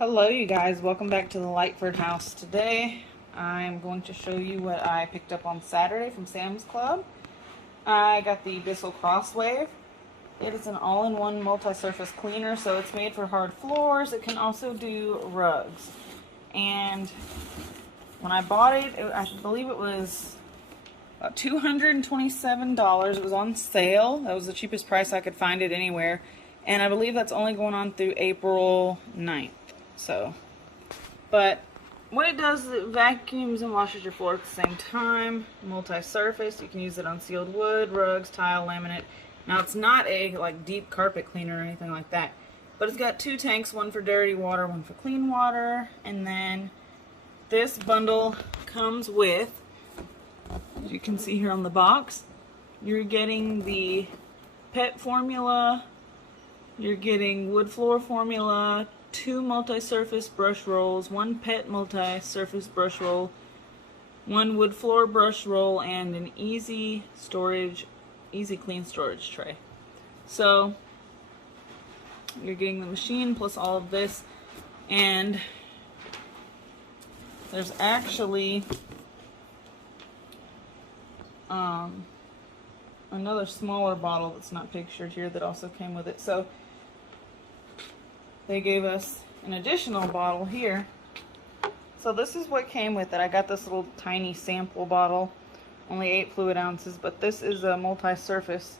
Hello you guys, welcome back to the Lightford house. Today I'm going to show you what I picked up on Saturday from Sam's Club. I got the Bissell Crosswave. It is an all-in-one multi-surface cleaner, so it's made for hard floors. It can also do rugs. And when I bought it, I believe it was about $227. It was on sale. That was the cheapest price I could find it anywhere. And I believe that's only going on through April 9th. So, but what it does is it vacuums and washes your floor at the same time. Multi-surface, you can use it on sealed wood, rugs, tile, laminate. Now it's not a deep carpet cleaner or anything like that, but it's got two tanks, one for dirty water, one for clean water. And then this bundle comes with, as you can see here on the box, you're getting the pet formula, you're getting wood floor formula, 2 multi-surface brush rolls, 1 pet multi-surface brush roll, 1 wood floor brush roll, and an easy clean storage tray. So you're getting the machine plus all of this, and there's actually another smaller bottle that's not pictured here that also came with it. So they gave us an additional bottle here. So this is what came with it. I got this little tiny sample bottle, only 8 fluid ounces, but this is a multi-surface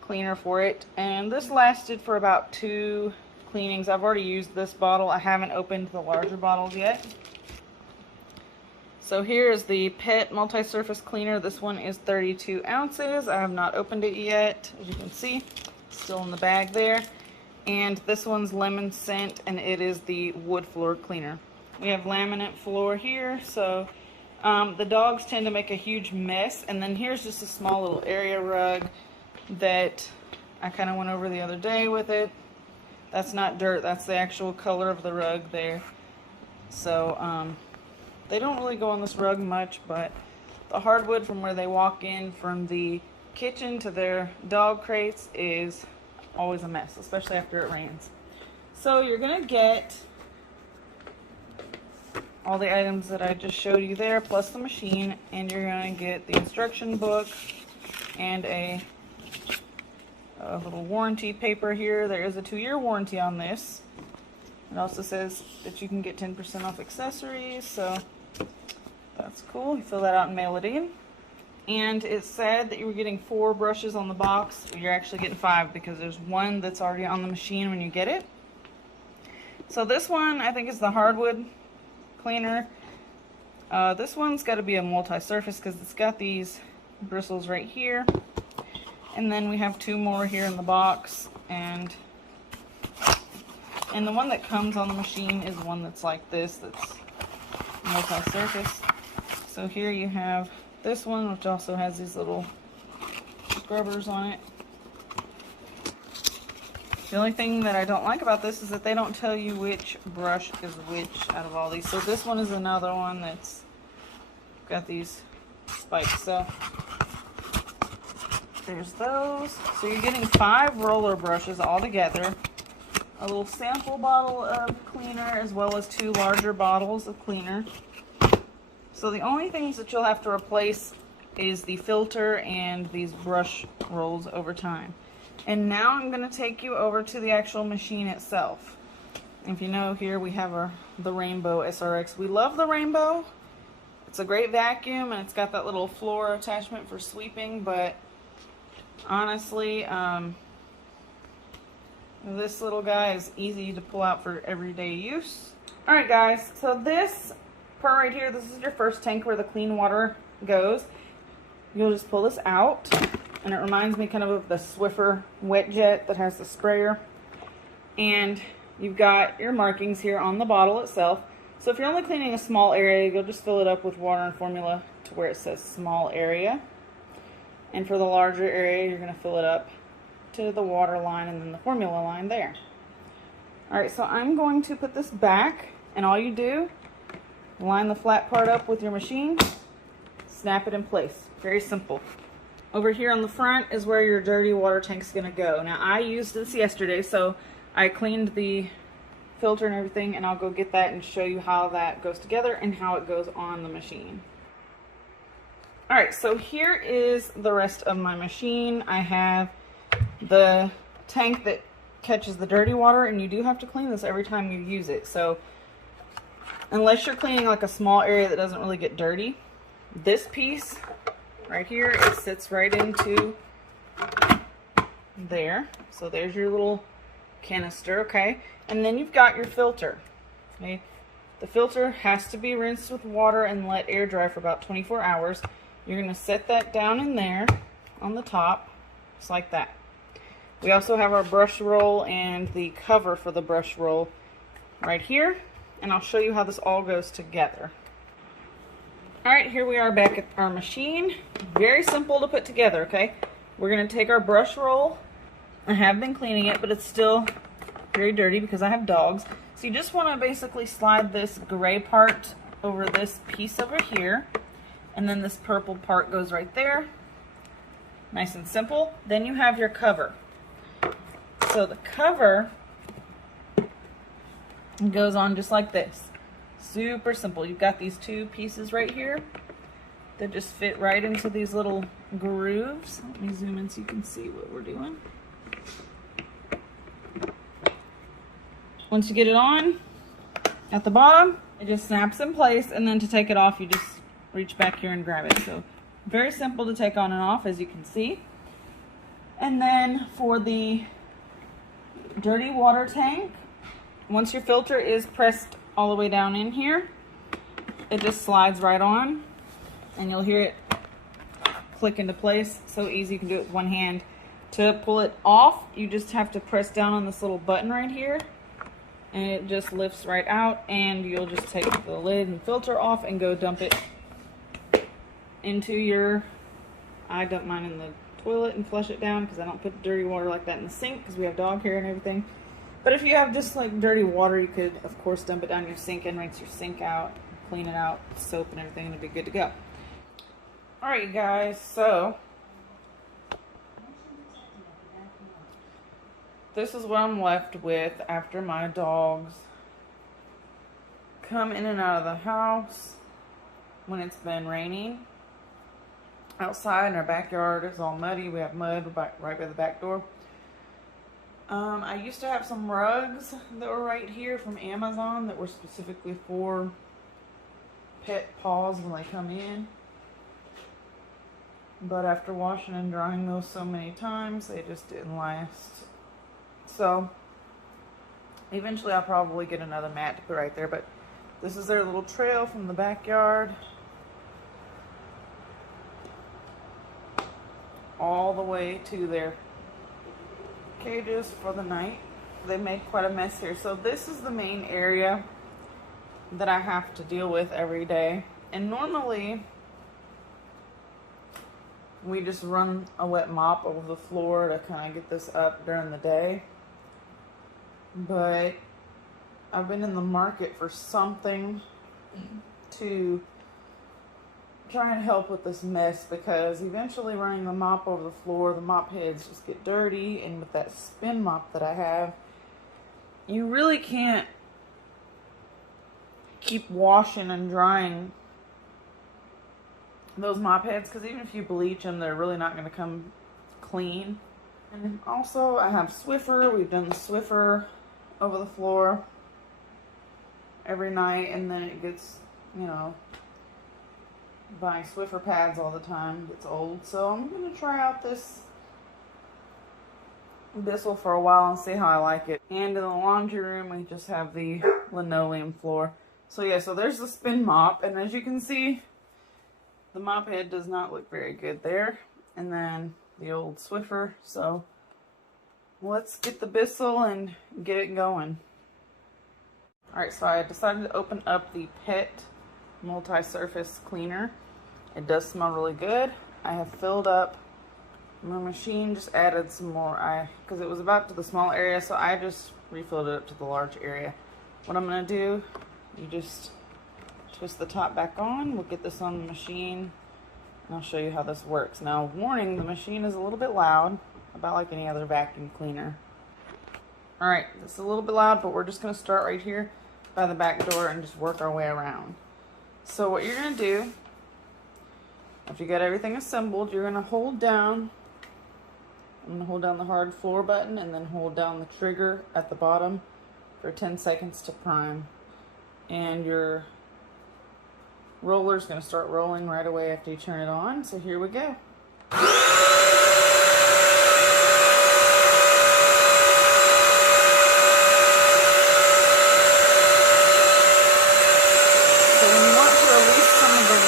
cleaner for it. And this lasted for about 2 cleanings. I've already used this bottle. I haven't opened the larger bottles yet. So here is the pet multi-surface cleaner. This one is 32 ounces. I have not opened it yet. As you can see, still in the bag there. And this one's lemon scent, and it is the wood floor cleaner. We have laminate floor here, so the dogs tend to make a huge mess. And then here's just a small little area rug that I kind of went over the other day with it. That's not dirt, that's the actual color of the rug there. So they don't really go on this rug much, but the hardwood from where they walk in from the kitchen to their dog crates is always a mess, especially after it rains. So you're gonna get all the items that I just showed you there, plus the machine, and you're gonna get the instruction book and a little warranty paper here. There is a 2-year warranty on this. It also says that you can get 10% off accessories, so that's cool. You fill that out and mail it in. And it said that you were getting 4 brushes on the box. You're actually getting 5 because there's 1 that's already on the machine when you get it. So this one, I think, is the hardwood cleaner. This one's got to be a multi-surface because it's got these bristles right here. And then we have 2 more here in the box. And the one that comes on the machine is one that's like this, that's multi-surface. So here you have this one, which also has these little scrubbers on it. The only thing that I don't like about this is that they don't tell you which brush is which out of all these. So this one is another one that's got these spikes. So there's those. So you're getting 5 roller brushes all together, a little sample bottle of cleaner, as well as 2 larger bottles of cleaner. So the only things that you'll have to replace is the filter and these brush rolls over time. And now I'm going to take you over to the actual machine itself. If you know, here we have the Rainbow SRX. We love the Rainbow. It's a great vacuum, and it's got that little floor attachment for sweeping, but honestly, this little guy is easy to pull out for everyday use. Alright guys, so this part right here, this is your first tank where the clean water goes. You'll just pull this out, and it reminds me kind of the Swiffer wet jet that has the sprayer. And you've got your markings here on the bottle itself. So if you're only cleaning a small area, you'll just fill it up with water and formula to where it says small area. And for the larger area, you're going to fill it up to the water line and then the formula line there. Alright, so I'm going to put this back, and all you do, line the flat part up with your machine, snap it in place. Very simple. Over here on the front is where your dirty water tank's going to go. Now I used this yesterday, so I cleaned the filter and everything, and I'll go get that and show you how that goes together and how it goes on the machine. Alright, so here is the rest of my machine. I have the tank that catches the dirty water, and you do have to clean this every time you use it. So unless you're cleaning like a small area that doesn't really get dirty, this piece right here, it sits right into there. So there's your little canister, okay? And then you've got your filter, okay? The filter has to be rinsed with water and let air dry for about 24 hours. You're going to set that down in there on the top, just like that. We also have our brush roll and the cover for the brush roll right here, and I'll show you how this all goes together. Alright, here we are back at our machine. Very simple to put together, okay? We're going to take our brush roll. I have been cleaning it, but it's still very dirty because I have dogs. So you just want to basically slide this gray part over this piece over here, and then this purple part goes right there. Nice and simple. Then you have your cover. So the cover goes on just like this. Super simple. You've got these two pieces right here that just fit right into these little grooves. Let me zoom in so you can see what we're doing. Once you get it on at the bottom, it just snaps in place, and then to take it off, you just reach back here and grab it. So very simple to take on and off, as you can see. And then for the dirty water tank, once your filter is pressed all the way down in here, it just slides right on, and you'll hear it click into place. So easy, you can do it with one hand. To pull it off, you just have to press down on this little button right here, and it just lifts right out, and you'll just take the lid and filter off and go dump it into your, I dump mine in the toilet and flush it down because I don't put dirty water like that in the sink because we have dog hair and everything. But if you have just like dirty water, you could of course dump it down your sink and rinse your sink out, clean it out, soap and everything, and it'll be good to go. Alright guys, so this is what I'm left with after my dogs come in and out of the house when it's been raining. Outside in our backyard is all muddy. We have mud right by the back door. I used to have some rugs that were right here from Amazon that were specifically for pet paws when they come in. But after washing and drying those so many times, they just didn't last. So eventually I'll probably get another mat to put right there. But this is their little trail from the backyard all the way to their cages for the night. They made quite a mess here. So this is the main area that I have to deal with every day. And normally we just run a wet mop over the floor to kind of get this up during the day. But I've been in the market for something to try and help with this mess, because eventually running the mop over the floor, the mop heads just get dirty, and with that spin mop that I have, you really can't keep washing and drying those mop heads, because even if you bleach them, they're really not going to come clean. And also I have Swiffer. We've done the Swiffer over the floor every night, and then it gets, you know, buying Swiffer pads all the time gets old. So I'm going to try out this Bissell for a while and see how I like it. And in the laundry room we just have the linoleum floor. So yeah, so there's the spin mop, and as you can see, the mop head does not look very good there. And then the old Swiffer. So let's get the Bissell and get it going. Alright, so I decided to open up the Pet multi-surface cleaner. It does smell really good. I have filled up my machine, just added some more, because it was about to the small area, so I just refilled it up to the large area. What I'm going to do, you just twist the top back on. We'll get this on the machine, and I'll show you how this works. Now, warning, the machine is a little bit loud, about like any other vacuum cleaner. Alright, it's a little bit loud, but we're just going to start right here by the back door and just work our way around. So what you're going to do, after you got everything assembled, you're going to hold down, I'm going to hold down the hard floor button and then hold down the trigger at the bottom for 10 seconds to prime. And your roller's going to start rolling right away after you turn it on. So here we go.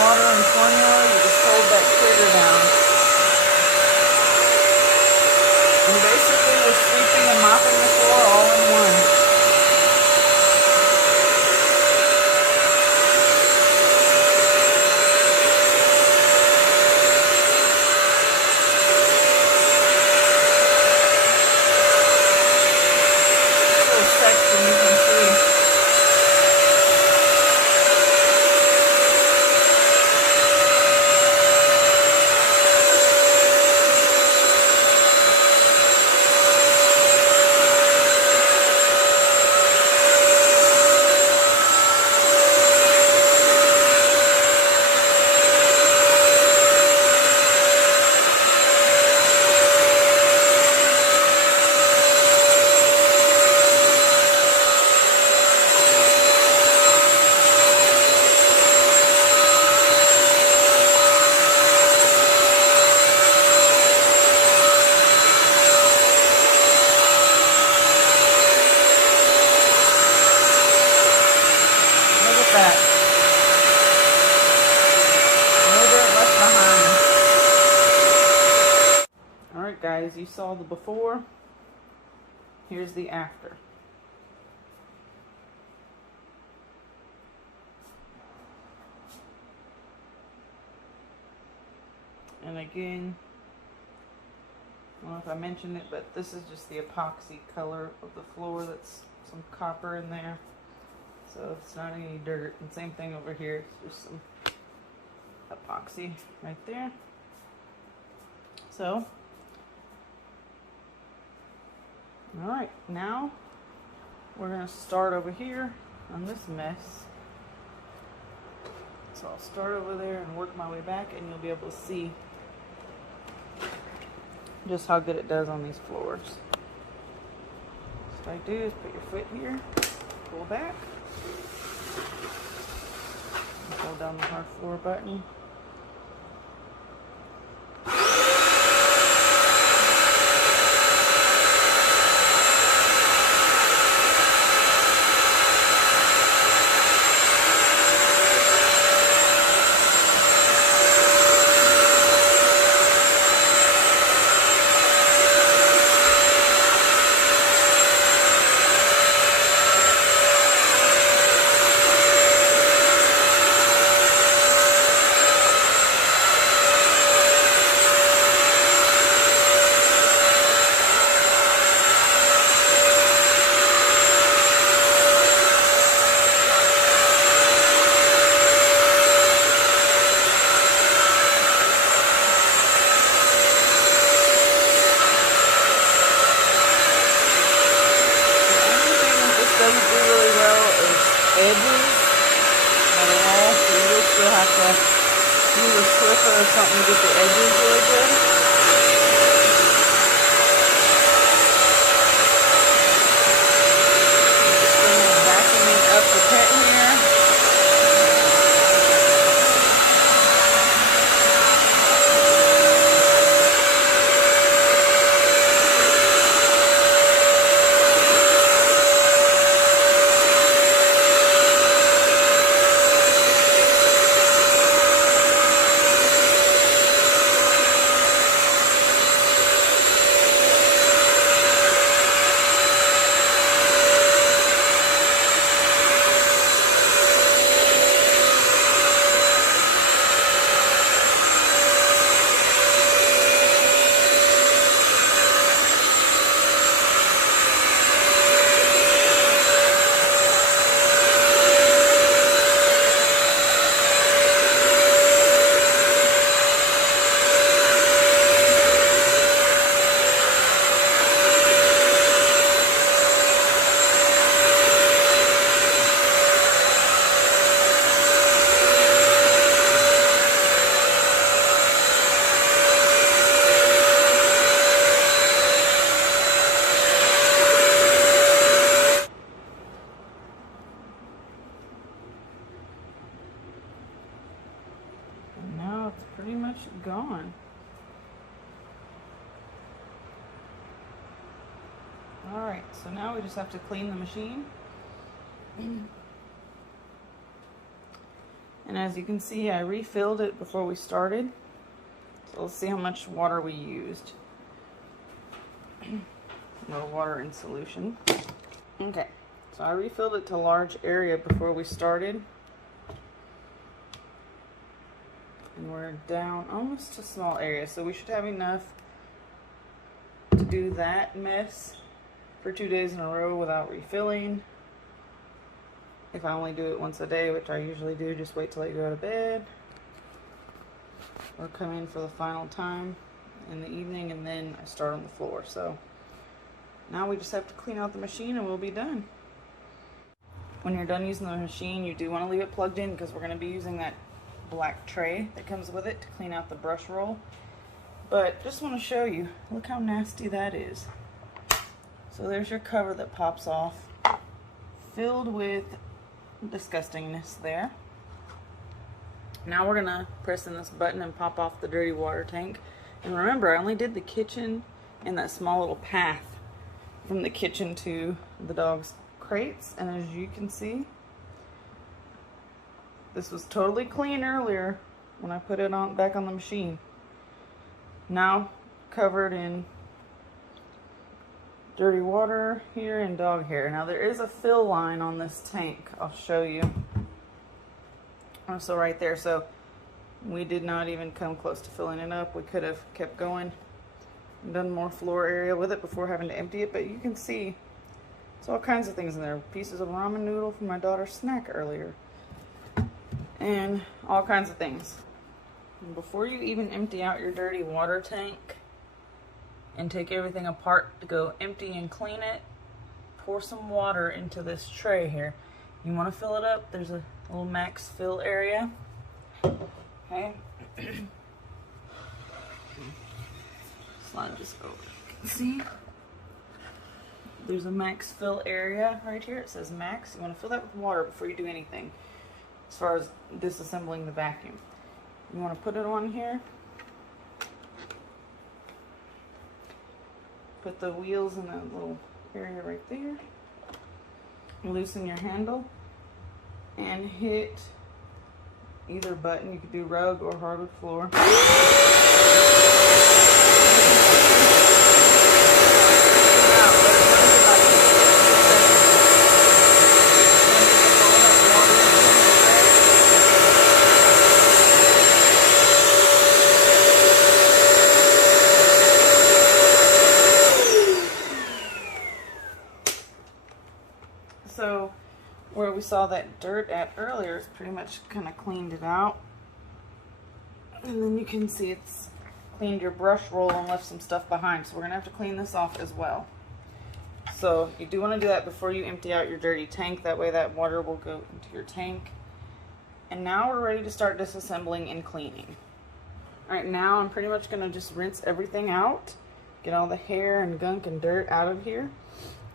Water and formula, you just hold that trigger down. And basically we're sweeping and mopping the floor all in one. Little section you can see. That. No dirt left behind. Alright guys, you saw the before. Here's the after. And again, I don't know if I mentioned it, but this is just the epoxy color of the floor. That's some copper in there. So it's not any dirt. And same thing over here. It's just some epoxy right there. So, alright, now we're going to start over here on this mess. So I'll start over there and work my way back, and you'll be able to see just how good it does on these floors. So what I do is put your foot here, pull back. Hold down the hard floor button. Edges on the wall, so you will still have to use a Swiffer or something to get the edges really good. Just vacuuming up the pit here. much gone. Alright, so now we just have to clean the machine. And as you can see, I refilled it before we started. So let's see how much water we used. No water in solution. Okay, so I refilled it to a large area before we started. And we're down almost to small area, so we should have enough to do that mess for 2 days in a row without refilling. If I only do it once a day, which I usually do, just wait till I go to bed or come in for the final time in the evening, and then I start on the floor. So now we just have to clean out the machine and we'll be done. When you're done using the machine, you do want to leave it plugged in because we're going to be using that black tray that comes with it to clean out the brush roll. But just want to show you, look how nasty that is. So there's your cover that pops off, filled with disgustingness there. Now we're gonna press in this button and pop off the dirty water tank. And remember, I only did the kitchen and that small little path from the kitchen to the dog's crates. And as you can see, this was totally clean earlier when I put it on back on the machine. Now covered in dirty water here and dog hair. Now there is a fill line on this tank. I'll show you. So right there, so we did not even come close to filling it up. We could have kept going and done more floor area with it before having to empty it, but you can see there's all kinds of things in there. Pieces of ramen noodle from my daughter's snack earlier and all kinds of things. And before you even empty out your dirty water tank and take everything apart to go empty and clean it, pour some water into this tray here. You want to fill it up. There's a little max fill area. Okay. Slide this over. You can see there's a max fill area right here. It says max. You want to fill that with water before you do anything as far as disassembling the vacuum. You want to put it on here. Put the wheels in that little area right there. Loosen your handle and hit either button. You could do rug or hardwood floor. So where we saw that dirt at earlier, it's pretty much kind of cleaned it out. And then you can see it's cleaned your brush roll and left some stuff behind. So we're going to have to clean this off as well. So you do want to do that before you empty out your dirty tank. That way that water will go into your tank. And now we're ready to start disassembling and cleaning. Alright, now I'm pretty much going to just rinse everything out. Get all the hair and gunk and dirt out of here.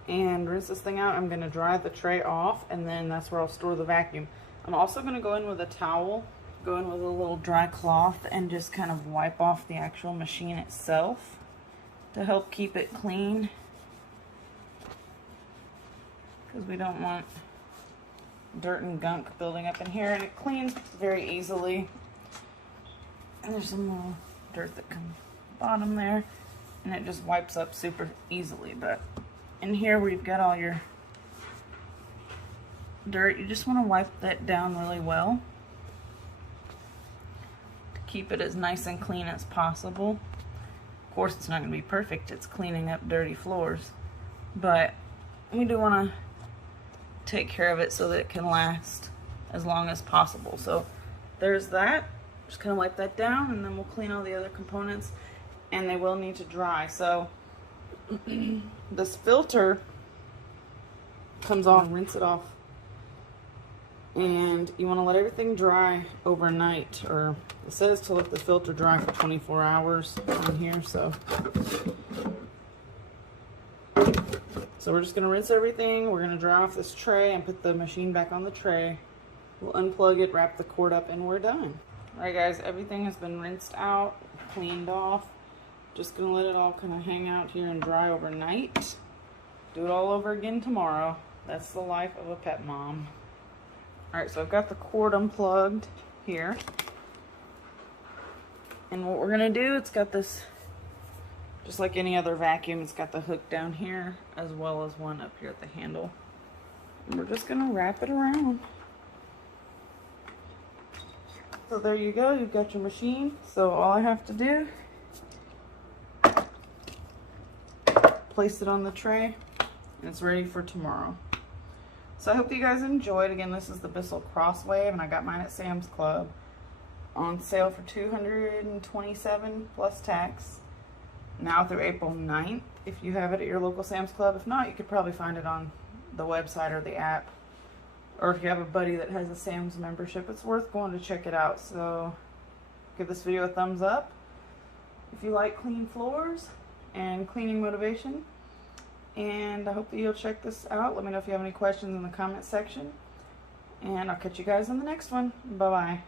And rinse this thing out. I'm going to dry the tray off, and then that's where I'll store the vacuum. I'm also going to go in with a towel, go in with a little dry cloth, and just kind of wipe off the actual machine itself to help keep it clean, because we don't want dirt and gunk building up in here. And it cleans very easily. And there's some little dirt that comes bottom there, and it just wipes up super easily. But in here where you've got all your dirt, you just want to wipe that down really well to keep it as nice and clean as possible. Of course, it's not going to be perfect. It's cleaning up dirty floors, but we do want to take care of it so that it can last as long as possible. So there's that. Just kind of wipe that down, and then we'll clean all the other components, and they will need to dry. So this filter comes off, rinse it off, and you want to let everything dry overnight, or it says to let the filter dry for 24 hours on here. So we're just going to rinse everything. We're going to dry off this tray and put the machine back on the tray. We'll unplug it, wrap the cord up, and we're done. Alright guys, everything has been rinsed out, cleaned off. Just gonna let it all kind of hang out here and dry overnight. Do it all over again tomorrow. That's the life of a pet mom. Alright, so I've got the cord unplugged here. And what we're gonna do, it's got this, just like any other vacuum, it's got the hook down here as well as one up here at the handle. And we're just gonna wrap it around. So there you go, you've got your machine. So all I have to do, place it on the tray, and it's ready for tomorrow. So I hope you guys enjoyed. Again, this is the Bissell Crosswave, and I got mine at Sam's Club on sale for $227 plus tax, now through April 9th, if you have it at your local Sam's Club. If not, you could probably find it on the website or the app. Or if you have a buddy that has a Sam's membership, it's worth going to check it out. So give this video a thumbs up if you like clean floors and cleaning motivation. And I hope that you'll check this out. Let me know if you have any questions in the comment section. And I'll catch you guys in the next one. Bye-bye.